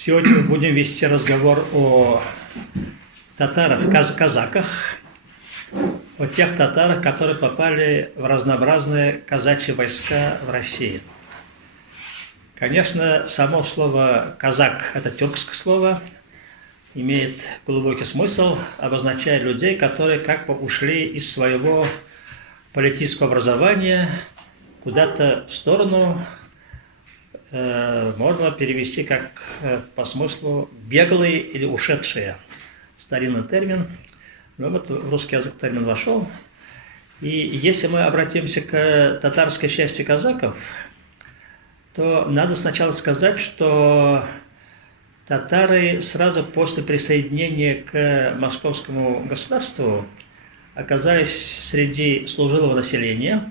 Сегодня мы будем вести разговор о татарах, казаках, о тех татарах, которые попали в разнообразные казачьи войска в России. Конечно, само слово «казак» – это тюркское слово, имеет глубокий смысл, обозначая людей, которые как бы ушли из своего политического образования куда-то в сторону. Можно перевести как по смыслу «беглые» или «ушедшие». Старинный термин. Но вот в русский язык термин вошел. И если мы обратимся к татарской части казаков, то надо сначала сказать, что татары сразу после присоединения к московскому государству оказались среди служилого населения,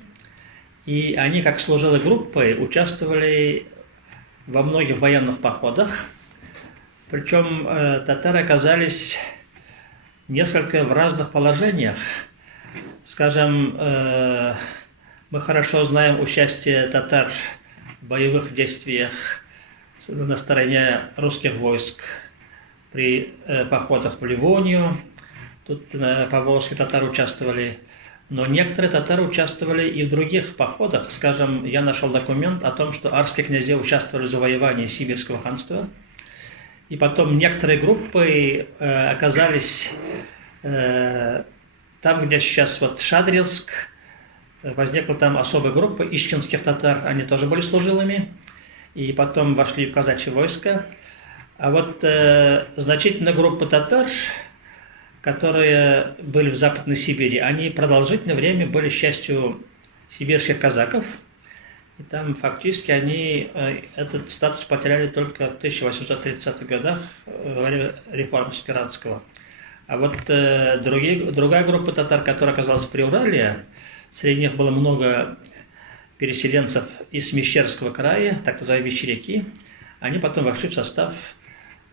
и они, как служилой группой, участвовали во многих военных походах. Причем татары оказались несколько в разных положениях. Скажем, мы хорошо знаем участие татар в боевых действиях на стороне русских войск при походах в Ливонию. Тут поволжские татары участвовали. Но некоторые татары участвовали и в других походах. Скажем, я нашел документ о том, что арские князья участвовали в завоевании Сибирского ханства. И потом некоторые группы оказались там, где сейчас вот Шадринск. Возникла там особая группа ишкинских татар. Они тоже были служилыми. И потом вошли в казачье войско. А вот значительная группа татар, которые были в Западной Сибири, они продолжительное время были частью сибирских казаков. И там фактически они этот статус потеряли только в 1830-х годах во время реформы Спиранского. А вот другая группа татар, которая оказалась в Приуралье, среди них было много переселенцев из Мещерского края, так называемой Мещеряки, они потом вошли в состав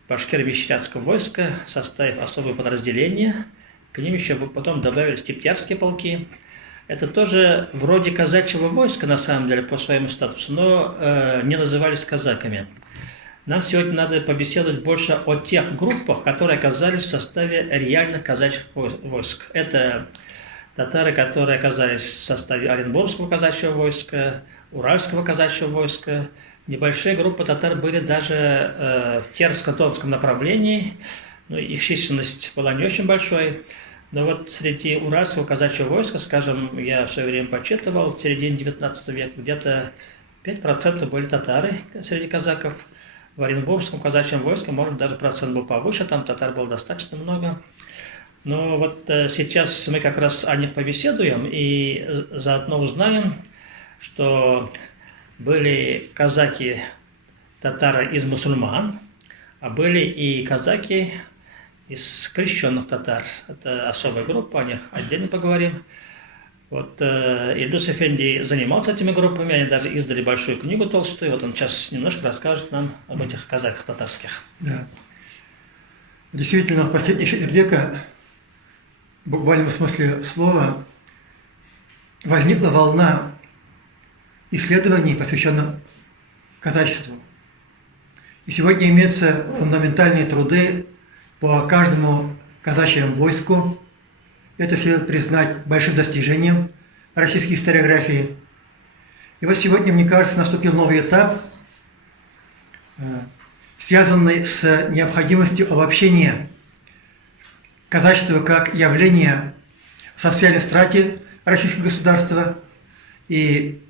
башкиро-мещерятского войска, составив особое подразделение. К ним еще потом добавили степьярские полки. Это тоже вроде казачьего войска, на самом деле, по своему статусу, но не назывались казаками. Нам сегодня надо побеседовать больше о тех группах, которые оказались в составе реальных казачьих войск. Это татары, которые оказались в составе Оренбургского казачьего войска, Уральского казачьего войска. Небольшие группы татар были даже в Терско-Донском направлении, но их численность была не очень большой. Но вот среди Уральского казачьего войска, скажем, я в свое время подсчитывал, в середине 19 века где-то 5% были татары среди казаков. В Оренбургском казачьем войске, может, даже процент был повыше, там татар было достаточно много. Но вот сейчас мы как раз о них побеседуем и заодно узнаем, что были казаки, татары из мусульман, а были и казаки из крещенных татар. Это особая группа, о них отдельно поговорим. Вот Ильдус Эфенди занимался этими группами, они даже издали большую книгу толстую. Вот он сейчас немножко расскажет нам об этих казаках татарских. Да. Действительно, в последние четверть века, в буквальном смысле слова, возникла волна исследований, посвященных казачеству. И сегодня имеются фундаментальные труды по каждому казачьему войску. Это следует признать большим достижением российской историографии. И вот сегодня, мне кажется, наступил новый этап, связанный с необходимостью обобщения казачества как явления в социальной страте российского государства и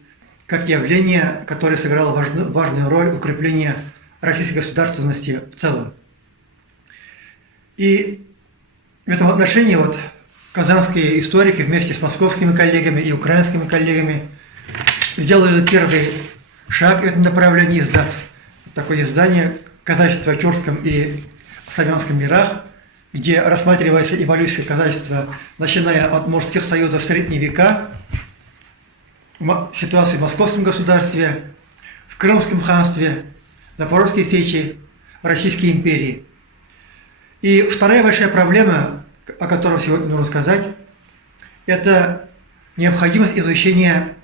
как явление, которое сыграло важную роль в укреплении российской государственности в целом. И в этом отношении вот казанские историки вместе с московскими коллегами и украинскими коллегами сделали первый шаг в этом направлении, издав такое издание «Казачество в тюркском и славянском мирах», где рассматривается эволюция казачества, начиная от морских союзов в средние века, ситуации в Московском государстве, в Крымском ханстве, Запорожской сечи, Российской империи. И вторая большая проблема, о которой сегодня нужно сказать, это необходимость изучения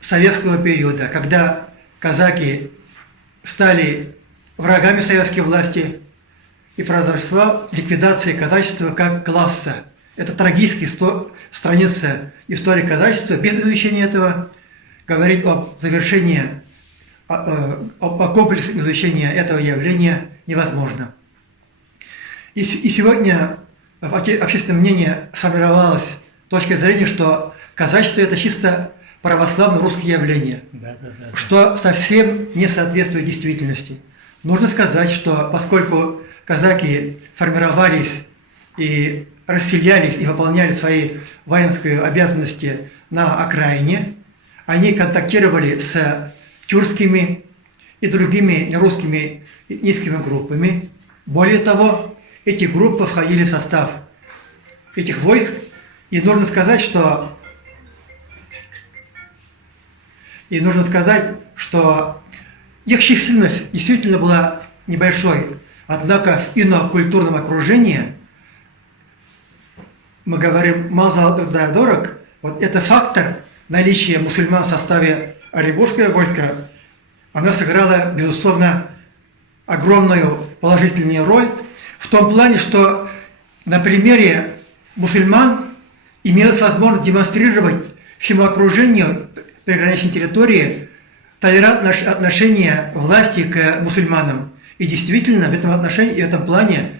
советского периода, когда казаки стали врагами советской власти, и произошла ликвидация казачества как класса. Это трагическая страница истории казачества. Без изучения этого говорить об завершении, о комплексном изучении этого явления невозможно. И сегодня в общественном мнении сформировалась точка зрения, что казачество – это чисто православно-русское явление, что совсем не соответствует действительности. Нужно сказать, что поскольку казаки формировались и расселялись и выполняли свои воинские обязанности на окраине, они контактировали с тюркскими и другими нерусскими этническими группами. Более того, эти группы входили в состав этих войск, и нужно сказать, что их численность действительно была небольшой, однако в инокультурном окружении, мы говорим «мал золотых да дорог», вот это фактор наличия мусульман в составе Оренбургского войска, она сыграла, безусловно, огромную положительную роль в том плане, что на примере мусульман имелась возможность демонстрировать всему окружению приграничной территории толерантное отношение власти к мусульманам. И действительно, в этом отношении и в этом плане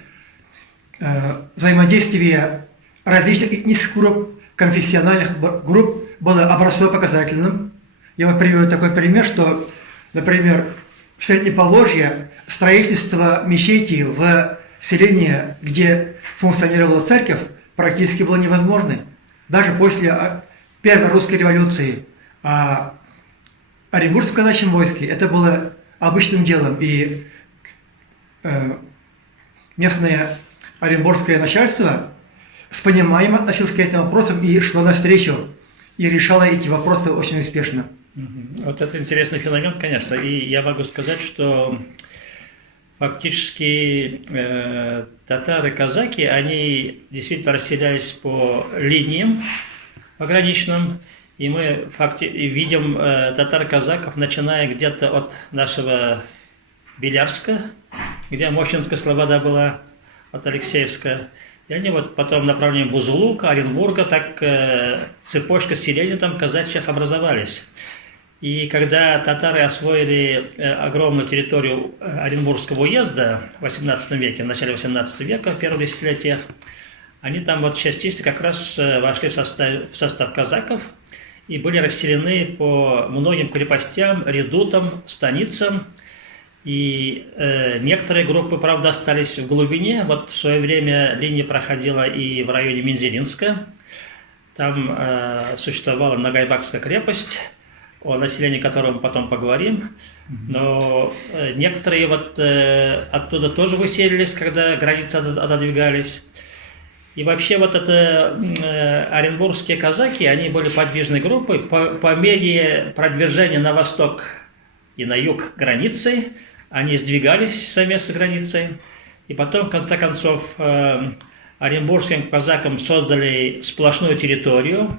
взаимодействие различных этнических групп, конфессиональных групп было образцово-показательным. Я вам приведу такой пример, что, например, в Среднем Поволжье строительство мечети в селении, где функционировала церковь, практически было невозможно. Даже после Первой русской революции. А Оренбургском казачьем войске это было обычным делом. И местное оренбургское начальство с пониманием относилось к этим вопросам и шло навстречу, и решало эти вопросы очень успешно. Вот это интересный феномен, конечно. И я могу сказать, что фактически татары-казаки, они действительно расселялись по линиям пограничным, и мы видим татар-казаков, начиная где-то от нашего Белярска, где Мощинская слобода была, от Алексеевска, и они вот потом в направлении Бузулука, Оренбурга, так цепочка селений там казачьих образовались. И когда татары освоили огромную территорию Оренбургского уезда в XVIII веке, в начале XVIII века, в первых десятилетиях, они там вот частично как раз вошли в состав казаков и были расселены по многим крепостям, редутам, станицам. И некоторые группы, правда, остались в глубине. Вот в свое время линия проходила и в районе Мензелинска. Там существовала Нагайбакская крепость, о населении которого мы потом поговорим. Но некоторые вот оттуда тоже выселились, когда границы отодвигались. И вообще вот это оренбургские казаки, они были подвижной группой. По мере продвижения на восток и на юг границы, они сдвигались совместно с границей. И потом, в конце концов, оренбургским казакам создали сплошную территорию.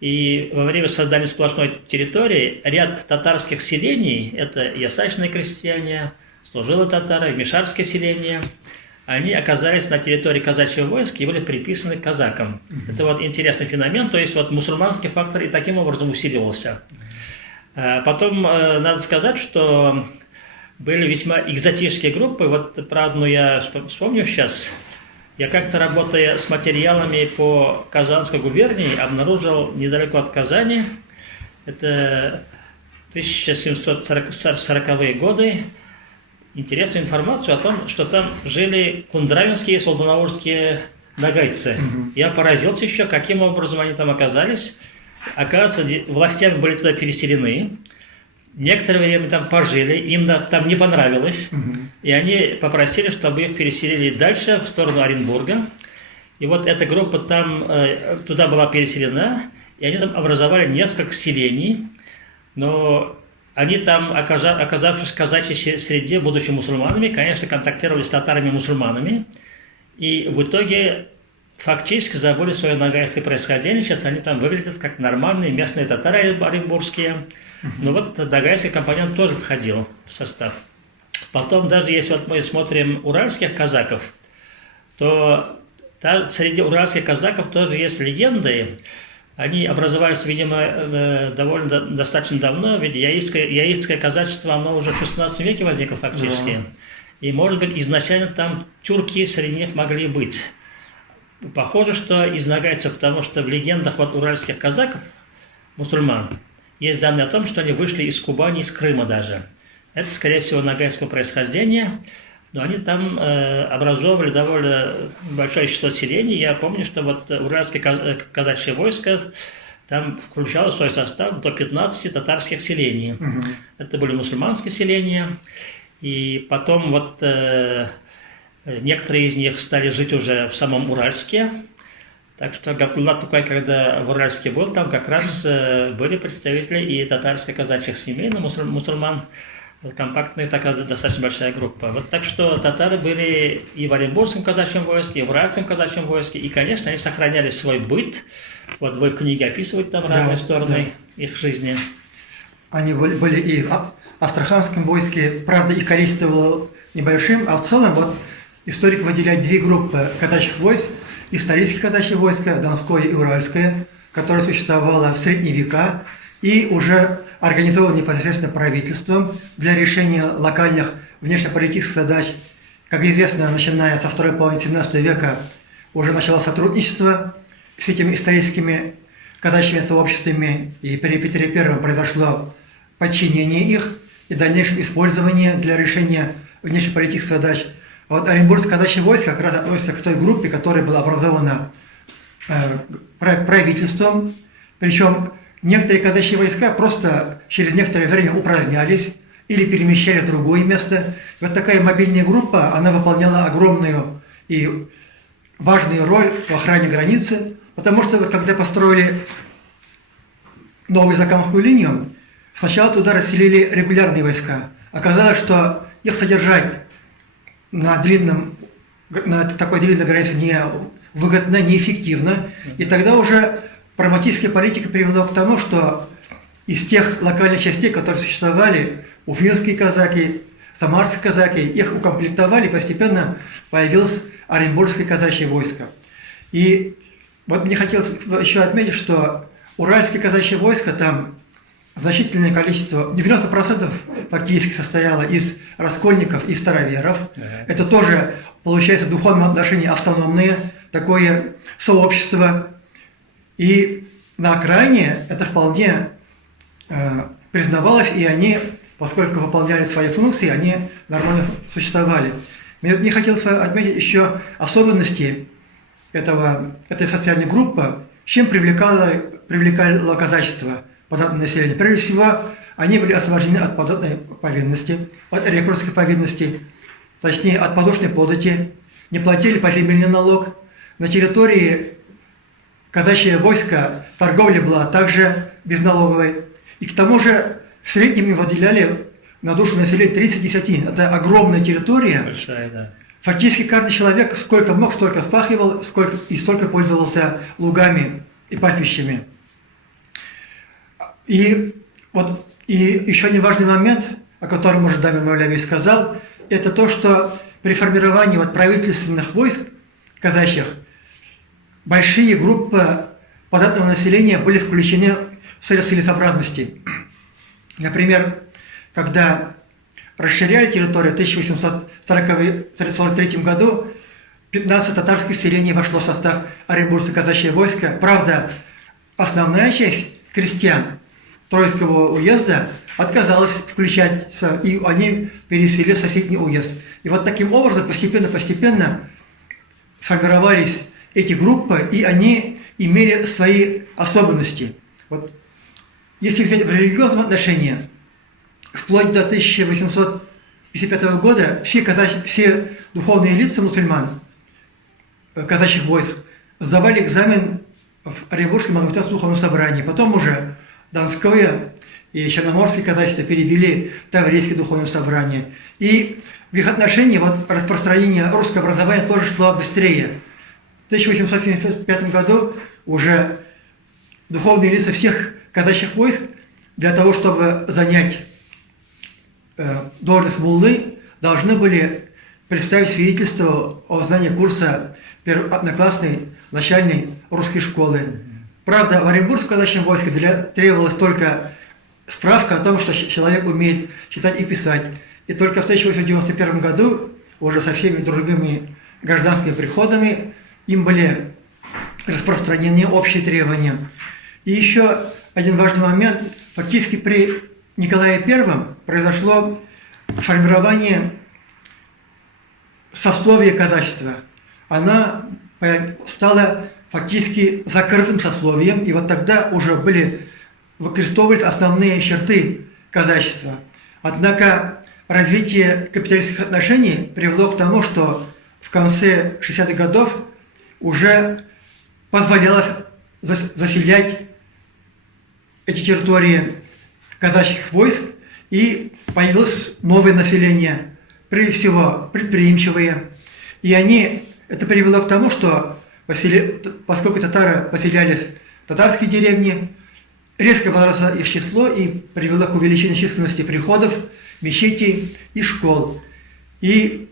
И во время создания сплошной территории ряд татарских селений, это ясачные крестьяне, служилые татары, мишарские селения, они оказались на территории казачьего войска и были приписаны к казакам. Это вот интересный феномен, то есть вот мусульманский фактор и таким образом усиливался. Потом надо сказать, что были весьма экзотические группы. Вот про одну я вспомню сейчас. Я как-то, работая с материалами по Казанской губернии, обнаружил недалеко от Казани, это 1740-е годы, интересную информацию о том, что там жили кундравинские и султанаурские нагайцы. Я поразился еще, каким образом они там оказались. Оказывается, властями были туда переселены. Некоторое время там пожили, им там не понравилось, и они попросили, чтобы их переселили дальше, в сторону Оренбурга. И вот эта группа там, туда была переселена, и они там образовали несколько селений, но они там, оказавшись в казачьей среде, будучи мусульманами, конечно, контактировали с татарами-мусульманами, и в итоге фактически забыли свое нагайское происхождение. Сейчас они там выглядят как нормальные местные татары оренбургские. Но вот нагайский компонент тоже входил в состав. Потом даже если вот мы смотрим уральских казаков, то среди уральских казаков тоже есть легенды. Они образовались, видимо, довольно достаточно давно, ведь яицкое казачество, оно уже в 16 веке возникло фактически. Да. И, может быть, изначально там тюрки среди них могли быть. Похоже, что из нагайцев, потому что в легендах вот уральских казаков, мусульман, есть данные о том, что они вышли из Кубани, из Крыма даже. Это, скорее всего, нагайского происхождения. Но они там образовывали довольно большое число селений. Я помню, что вот уральское казачье войско там включало в свой состав до 15 татарских селений. Угу. Это были мусульманские селения. И потом вот некоторые из них стали жить уже в самом Уральске. Так что Габдулла Тукай, когда в Уральске был, там как раз были представители и татарско-казачьих семей, мусульман. Вот компактная такая достаточно большая группа. Вот так что татары были и в Оренбургском казачьем войске, и в Уральском казачьем войске, и, конечно, они сохраняли свой быт. Вот вы в книге описываете там разные стороны их жизни. Они были и в Астраханском войске, правда, их количество было небольшим, а в целом вот историк выделяет две группы казачьих войск: историческое казачье войско, Донское и Уральское, которое существовало в средние века и уже организован непосредственно правительством для решения локальных внешнеполитических задач. Как известно, начиная со второй половины 17 века уже началось сотрудничество с этими историческими казачьими сообществами, и при Петре I произошло подчинение их и дальнейшее использование для решения внешнеполитических задач. А вот Оренбургское казачье войско как раз относится к той группе, которая была образована правительством, причем некоторые казачьи войска просто через некоторое время упразднялись или перемещали в другое место. И вот такая мобильная группа, она выполняла огромную и важную роль в охране границы, потому что когда построили новую Закамскую линию, сначала туда расселили регулярные войска. Оказалось, что их содержать на такой длинной границе не выгодно, неэффективно. И тогда уже прагматическая политика привела к тому, что из тех локальных частей, которые существовали, уфимские казаки, самарские казаки, их укомплектовали, постепенно появилось Оренбургское казачье войско. И вот мне хотелось еще отметить, что Уральское казачье войско, там значительное количество, 90% фактически состояло из раскольников и староверов. Это тоже, получается, в духовном отношении автономное такое сообщество. И на окраине это вполне признавалось, и они, поскольку выполняли свои функции, они нормально существовали. Мне хотелось отметить еще особенности этой социальной группы, чем привлекало казачество податное население. Прежде всего, они были освобождены от податной повинности, от рекрутской повинности, точнее, от подушной подати, не платили поземельный налог. На территории казачье войско торговля была также безналоговой. И к тому же в среднем им выделяли на душу населения 30 десятин. Это огромная территория. Большая, да. Фактически каждый человек сколько мог, столько спахивал, столько пользовался лугами и пастбищами. И еще один важный момент, о котором уже Дамир Мавляви сказал, это то, что при формировании правительственных войск казачьих большие группы податного населения были включены в целях целесообразности. Например, когда расширяли территорию в 1843 году, 15 татарских селений вошло в состав Оренбургского казачьего войска. Правда, основная часть крестьян Троицкого уезда отказалась включаться, и они переселили в соседний уезд. И вот таким образом постепенно сформировались эти группы, и они имели свои особенности. Вот, если взять в религиозном отношении, вплоть до 1855 года все духовные лица мусульман, казачьих войск, сдавали экзамен в Оренбургском Магометанском духовном собрании. Потом уже Донское и Черноморское казачество перевели в Таврийское духовное собрание. И в их отношении распространение русского образования тоже шло быстрее. В 1875 году уже духовные лица всех казачьих войск для того, чтобы занять должность муллы, должны были представить свидетельство о знании курса одноклассной начальной русской школы. Правда, в Оренбургском казачьем войске требовалась только справка о том, что человек умеет читать и писать. И только в 1891 году, уже со всеми другими гражданскими приходами, им были распространены общие требования. И еще один важный момент. Фактически при Николае I произошло формирование сословия казачества. Она стала фактически закрытым сословием, и вот тогда уже выкрестовывались основные черты казачества. Однако развитие капиталистских отношений привело к тому, что в конце 60-х годов уже позволялось заселять эти территории казачьих войск, и появилось новое население, прежде всего предприимчивые. И это привело к тому, что поскольку татары поселялись в татарские деревни, резко возросло их число и привело к увеличению численности приходов, мечетей и школ. И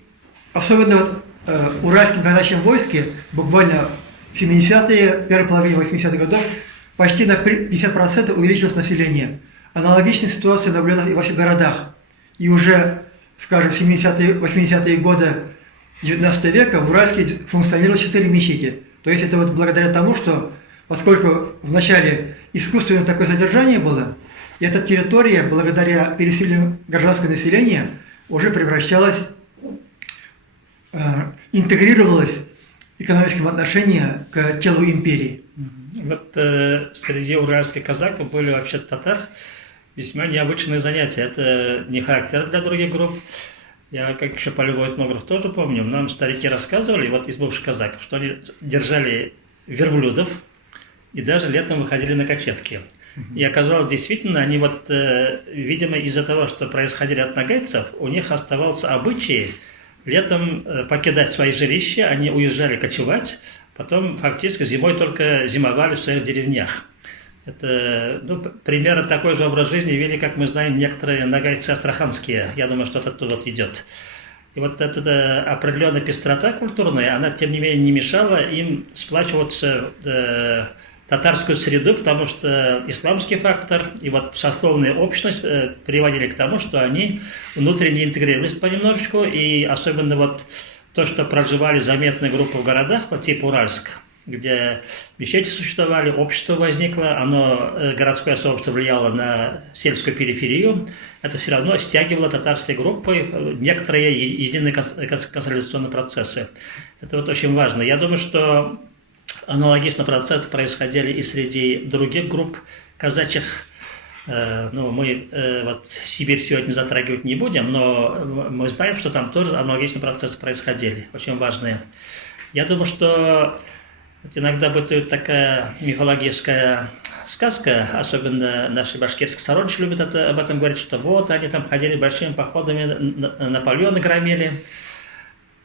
особенно в Уральском казачьем войске буквально в 70-е, первой половине 80-х годов почти на 50% увеличилось население. Аналогичная ситуация наблюдалась и во всех городах. И уже, скажем, в 70-е, 80-е годы 19 века в Уральске функционировало 4 мечети. То есть это вот благодаря тому, что поскольку вначале искусственное такое задержание было, и эта территория, благодаря переселению гражданского населения, уже превращалась, интегрировалась в экономическом отношении к телу империи. Вот среди уральских казаков были вообще татар весьма необычные занятия. Это не характерно для других групп. Я, как еще полевой этнограф, тоже помню, нам старики рассказывали, вот из бывших казаков, что они держали верблюдов и даже летом выходили на кочевки. И оказалось, действительно, они вот, видимо, из-за того, что происходили от нагайцев, у них оставался обычай летом покидать свои жилища, они уезжали кочевать, потом фактически зимой только зимовали в своих деревнях. Это, примерно такой же образ жизни вели, как мы знаем, некоторые нагайцы астраханские. Я думаю, что это оттуда идет. И вот эта определенная пестрота культурная, она, тем не менее, не мешала им сплачиваться в татарскую среду, потому что исламский фактор и вот сословная общность приводили к тому, что они внутренне интегрировались понемножечку, и особенно вот то, что проживали заметные группы в городах, по типу Уральск, где мечети существовали, общество возникло, городское сообщество влияло на сельскую периферию, это все равно стягивало татарские группы некоторые единые консолидационные процессы. Это вот очень важно. Я думаю, что аналогичные процессы происходили и среди других групп казачьих. Мы вот Сибирь сегодня затрагивать не будем, но мы знаем, что там тоже аналогичные процессы происходили, очень важные. Я думаю, что иногда бытует такая мифологическая сказка, особенно наши башкирские сородичи любят об этом говорить, что вот они там ходили большими походами, Наполеона громили.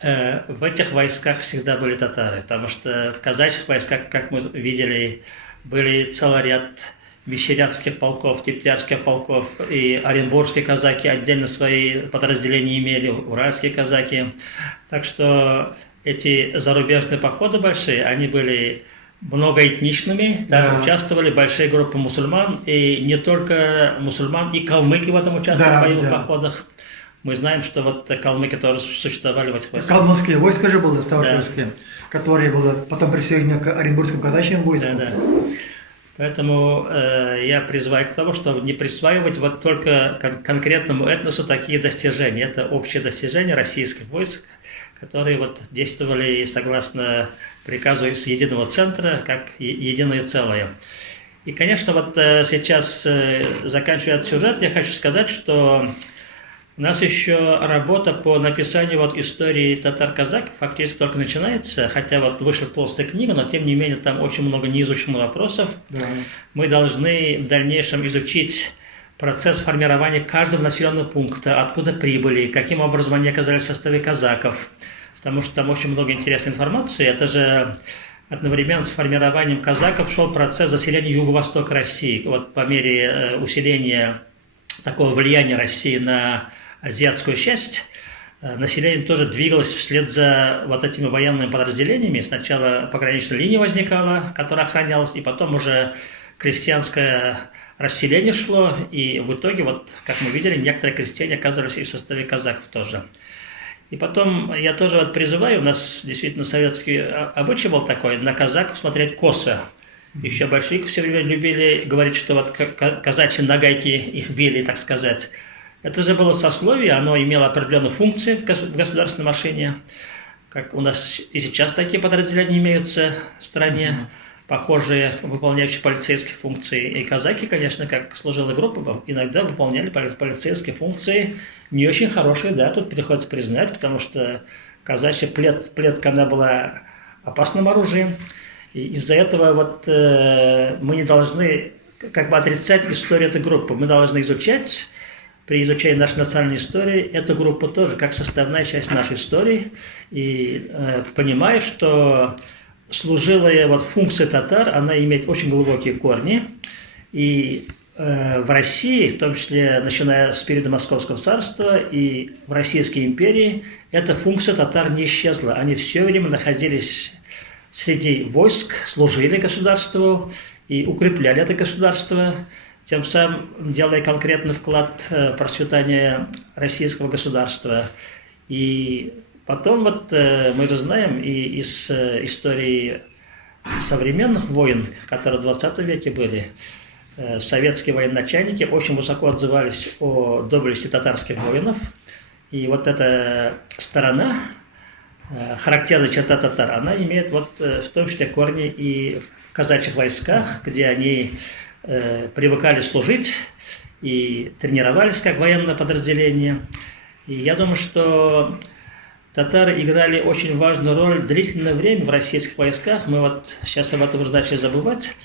В этих войсках всегда были татары, потому что в казачьих войсках, как мы видели, были целый ряд мещерятских полков, тептярских полков, и оренбургские казаки отдельно свои подразделения имели, уральские казаки. Так что эти зарубежные походы большие, они были многоэтничными, там участвовали большие группы мусульман, и не только мусульман, и калмыки в этом участвовали в боевых походах. Мы знаем, что вот калмыки тоже существовали в этих войсках. Калмыцкие войска же были, ставропольские, которые было потом присоединены к Оренбургскому казачьему войску. Да. Поэтому я призываю к тому, чтобы не присваивать вот только конкретному этносу такие достижения. Это общее достижение российских войск, которые вот действовали согласно приказу из единого центра, как единое целое. И, конечно, вот сейчас, заканчивая этот сюжет, я хочу сказать, что у нас еще работа по написанию вот истории татар-казаков фактически только начинается, хотя вот вышла толстая книга, но тем не менее там очень много неизученных вопросов. Да. Мы должны в дальнейшем изучить процесс формирования каждого населенного пункта, откуда прибыли, каким образом они оказались в составе казаков, потому что там очень много интересной информации. Это же одновременно с формированием казаков шел процесс заселения юго-востока России. Вот по мере усиления такого влияния России на азиатскую часть, население тоже двигалось вслед за вот этими военными подразделениями. Сначала пограничная линия возникала, которая охранялась, и потом уже крестьянское расселение шло, и в итоге, вот, как мы видели, некоторые крестьяне оказывались и в составе казахов тоже. И потом я тоже вот призываю, у нас действительно советский обычай был такой, на казаков смотреть косо. Еще большевики все время любили говорить, что вот казачьи нагайки их били, так сказать. Это же было сословие, оно имело определенные функции в государственной машине. Как у нас и сейчас такие подразделения имеются в стране, похожие, выполняющие полицейские функции. И казаки, конечно, как служилая группа, иногда выполняли полицейские функции не очень хорошие, да, тут приходится признать, потому что казачья плетка, она была опасным оружием. И из-за этого вот мы не должны как бы отрицать историю этой группы. Мы должны изучать, при изучении нашей национальной истории, эту группу тоже как составная часть нашей истории. И понимая, что служилая вот функция татар, она имеет очень глубокие корни. И в России, в том числе начиная с периода Московского царства и в Российской империи, эта функция татар не исчезла. Они все время находились среди войск, служили государству и укрепляли это государство, тем самым делая конкретный вклад в процветание российского государства. И потом вот мы же знаем и из истории современных войн, которые в 20 веке были, советские военачальники очень высоко отзывались о доблести татарских воинов. И вот эта сторона, характерная черта татар, она имеет вот в том числе корни и в казачьих войсках, где они привыкали служить и тренировались как военное подразделение. И я думаю, что татары играли очень важную роль длительное время в российских войсках. Мы вот сейчас об этом уже начали забывать.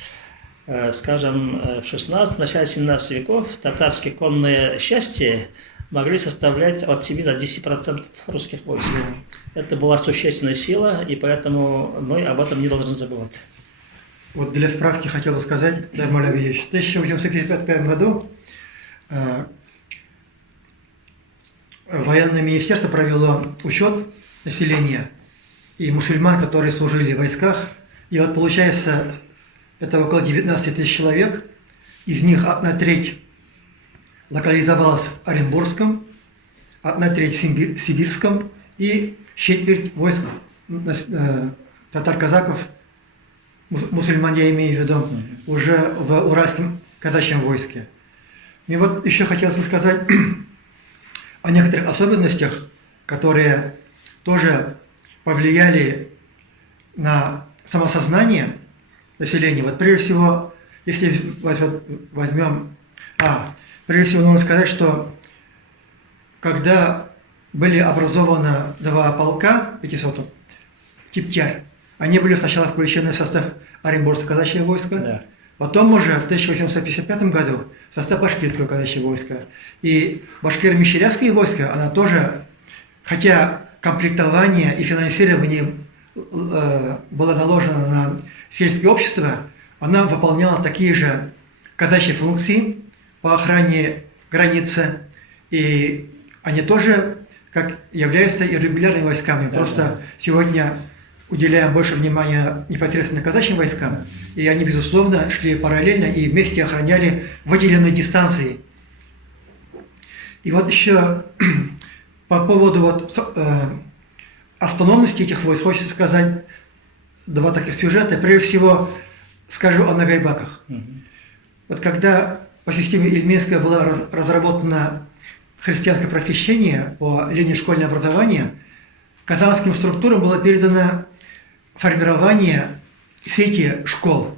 Скажем, в 16, начале 17 веков татарские конные части могли составлять от 7 до 10% русских войск. Это была существенная сила, и поэтому мы об этом не должны забывать. Вот для справки хотел бы сказать, Дармаль Абиевич, в 1855 году военное министерство провело учет населения и мусульман, которые служили в войсках. И вот получается, это около 19 тысяч человек, из них 1/3 локализовалась в Оренбургском, 1/3 в Сибирском и четверть войск татар-казаков, мусульман я имею в виду, уже в Уральском казачьем войске. И вот еще хотелось бы сказать о некоторых особенностях, которые тоже повлияли на самосознание населения. Вот прежде всего, если возьмем, прежде всего нужно сказать, что когда были образованы два полка 500 Типтярь, они были сначала включены в состав Оренбургского казачьего войска, да. Потом уже в 1855 году в состав Башкирского казачьего войска. И Башкиро-Мещерякское войско, она тоже, хотя комплектование и финансирование было наложено на сельское общество, она выполняла такие же казачьи функции по охране границы, и они тоже как являются и регулярными войсками. Просто сегодня уделяем больше внимания непосредственно казачьим войскам, и они, безусловно, шли параллельно и вместе охраняли выделенные дистанции. И вот еще по поводу автономности этих войск хочется сказать два таких сюжета. Прежде всего, скажу о нагайбаках. Вот когда по системе Ильменская была разработана христианское просвещение по линии школьного образования, казанским структурам было передано формирование сети школ.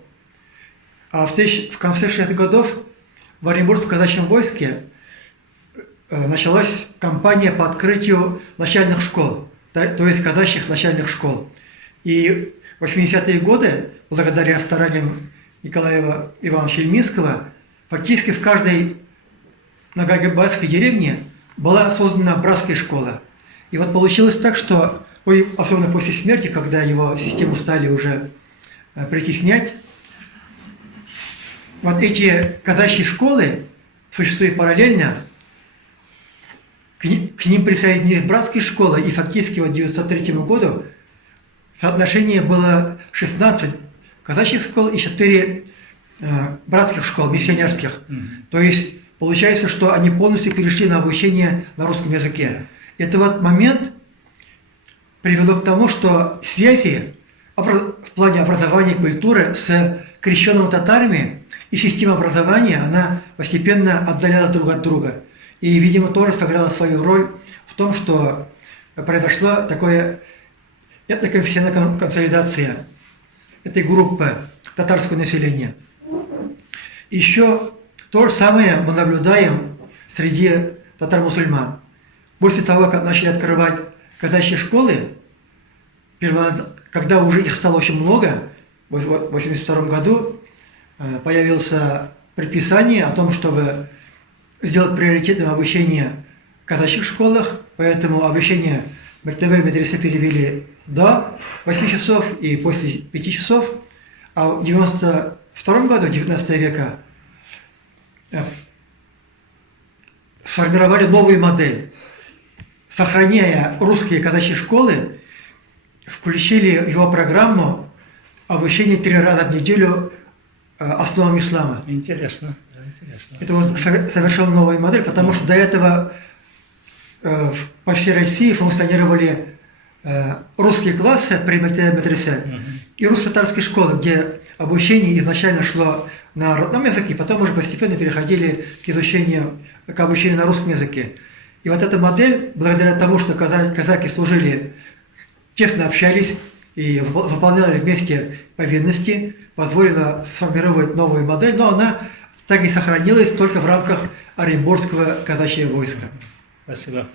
А в конце 60-х годов в Оренбургском казачьем войске началась кампания по открытию начальных школ, то есть казачьих начальных школ. И в 80-е годы, благодаря стараниям Николая Ивановича Ильминского, фактически в каждой нагайбакской деревне была создана братская школа. И вот получилось так, что, особенно после смерти, когда его систему стали уже притеснять, вот эти казачьи школы, существуя параллельно, к ним присоединились братские школы, и фактически вот к 1903 году соотношение было 16 казачьих школ и 4 братских школ, миссионерских. То есть получается, что они полностью перешли на обучение на русском языке. Это вот момент привело к тому, что связи в плане образования и культуры с крещенными татарами и система образования, она постепенно отдалялась друг от друга. И, видимо, тоже сыграла свою роль в том, что произошла такая этноконфессиональная консолидация этой группы татарского населения. Еще то же самое мы наблюдаем среди татар-мусульман. После того, как начали открывать казачьи школы, когда уже их стало очень много, в 1982 году появилось предписание о том, чтобы сделать приоритетным обучение в казачьих школах, поэтому обучение МТВ и медресе перевели до 8 часов и после 5 часов, а в 1992 году, 19 века, сформировали новую модель. Сохраняя русские казачьи школы, включили в его программу обучение 3 раза в неделю основам ислама. Интересно. Да, интересно. Это вот совершенно новая модель, потому что до этого по всей России функционировали русские классы при медресе и русско-татарские школы, где обучение изначально шло на родном языке, потом уже постепенно переходили к обучению на русском языке. И вот эта модель, благодаря тому, что казаки служили, тесно общались и выполняли вместе повинности, позволила сформировать новую модель, но она так и сохранилась только в рамках Оренбургского казачьего войска. Спасибо.